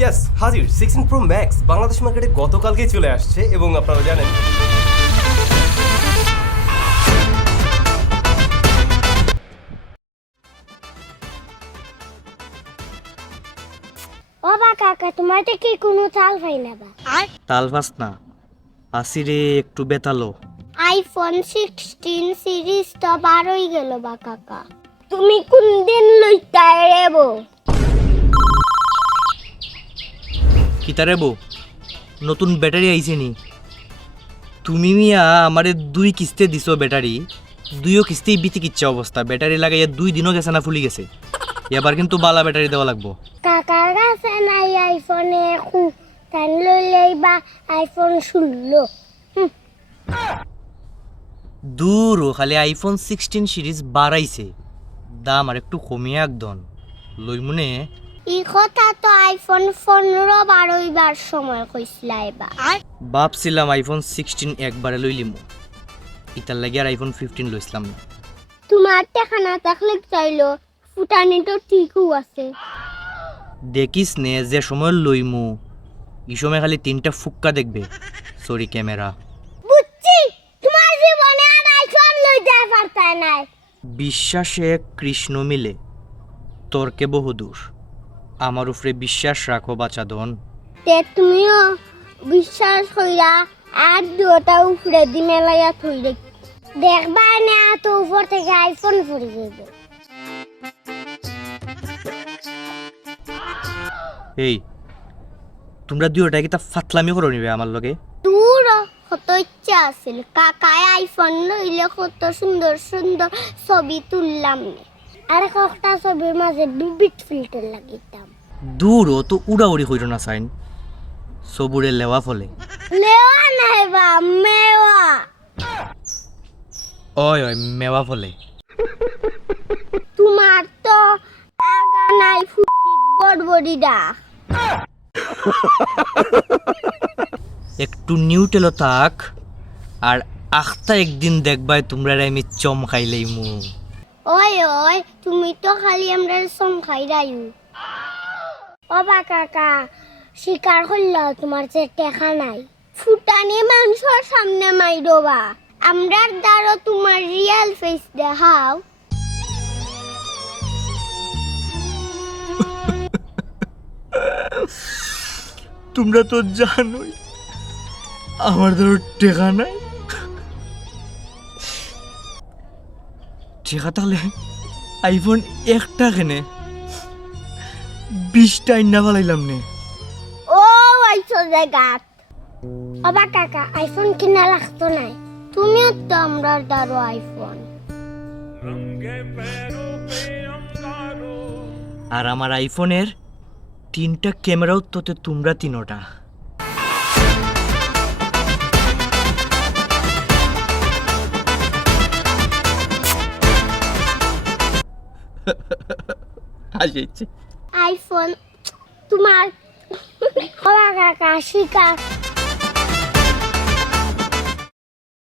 ইয়াস হাজির sixteen pro max Bangladesh মার্কেটে গতকালকেই চলে আসছে এবং আপনারা জানেন ও বা কাকা তোমার তো কি কোনো চাল পাই না বা? তালবাস না। আসি রে একটু বেতালো। আইফোন সিক্সটিন সিরিজ তো বারোই গেল বা কাকা। তুমি কোন দিন লইতা রেবো? কিতারে বউ? নতুন ব্যাটারি আইছে নি। তুমি মিয়া আমারে দুই কিস্তে দিছো ব্যাটারি দুইও কিস্তেই বিতি কিচ্ছা অবস্থা। ব্যাটারি লাগাইয়া দুই দিনও গেছে না ফুলি গেছে। এবার কিন্তু বালা ব্যাটারি দেওয়া লাগবো। কাকার কাছে নাই আইফোন একু তাই লইলেই বা আইফোন ষোলো। দূর খালি আইফোন সিক্সটিন সিরিজ বাড়াইছে। দাম আর একটু কমিয়ে একদম লই মনে ই কথা তো আইফোন পনেরো বারোইবার সময় কইছিল এবার। ভাবছিলাম আইফোন সিক্সটিন একবারে লইলিম ইতার লাগে আর আইফোন ফিফটিন লইছিলাম না। তোমার টাকা না থাকলে চাইলো ফুটানি তো ঠিকও আছে। দেখিস নে যে সময় লইমু ই সময় খালি তিনটা ফুক্কা দেখবে। সরি ক্যামেরা বুঝছি তোমার জীবনে আর আইফোন লইতে পারতা নাই। বিশ্বাসে কৃষ্ণ মিলে তর্কে বহুদূর। আমার উপরে বিশ্বাস রাখো বাচাদন তে তুমিও বিশ্বাস কইরা আর দুটা উপরে দি মেলাইয়া থই দেখ দেখবা না তো উপর থেকে আইফোন পড়ে যাবে এই তোমরা দুইটা কি তা ফাতলামি করো নিবে আমার লগে? দূর কত ইচ্ছা আছিল কাকায় আইফোন লইলে কত সুন্দর সুন্দর ছবি তুললাম নে। আর একটা ছবির মাঝে বিবিট ফিল্টার লাগিতাম। দূর ও তো উড়াউড়ি হইল না সাইন। সবুরে লেওয়া ফলে। লেওয়া নাই বা মেওয়া। ওই ওই মেওয়া ফলে। তোমার তো আগা নাই ফুটিত বড়বড়িডা একটু নিউটেলো থাক আর আখতা একদিন দেখবাই তোমরা আমি চম খাইলেই মু ওই ওই, তুমি তো খালি আমরা সম খাই রায়ু। ও বা কাকা স্বীকার করল তোমার যে টেকা নাই। ফুটানি মানুষের সামনে মাইরবা আমরার দ্বারা তোমার রিয়েল ফেস দেখাও। তোমরা তো জানোই, আমার ধরো টেকা নাই। টেকা তাহলে আইফোন একটা কেনে? বিশটা ইন্না ফালাইলাম নে। ও আইছো জায়গাত ও বা কাকা আইফোন কিনা লাগতো নাই। তুমিও তো আমরার দ্বারা আইফোন। আর আমার আইফোনের তিনটা ক্যামেরাও তোতে তোমরা তিনোটা। আসেছে আইফোন তোমার ও বা কাকা স্বীকার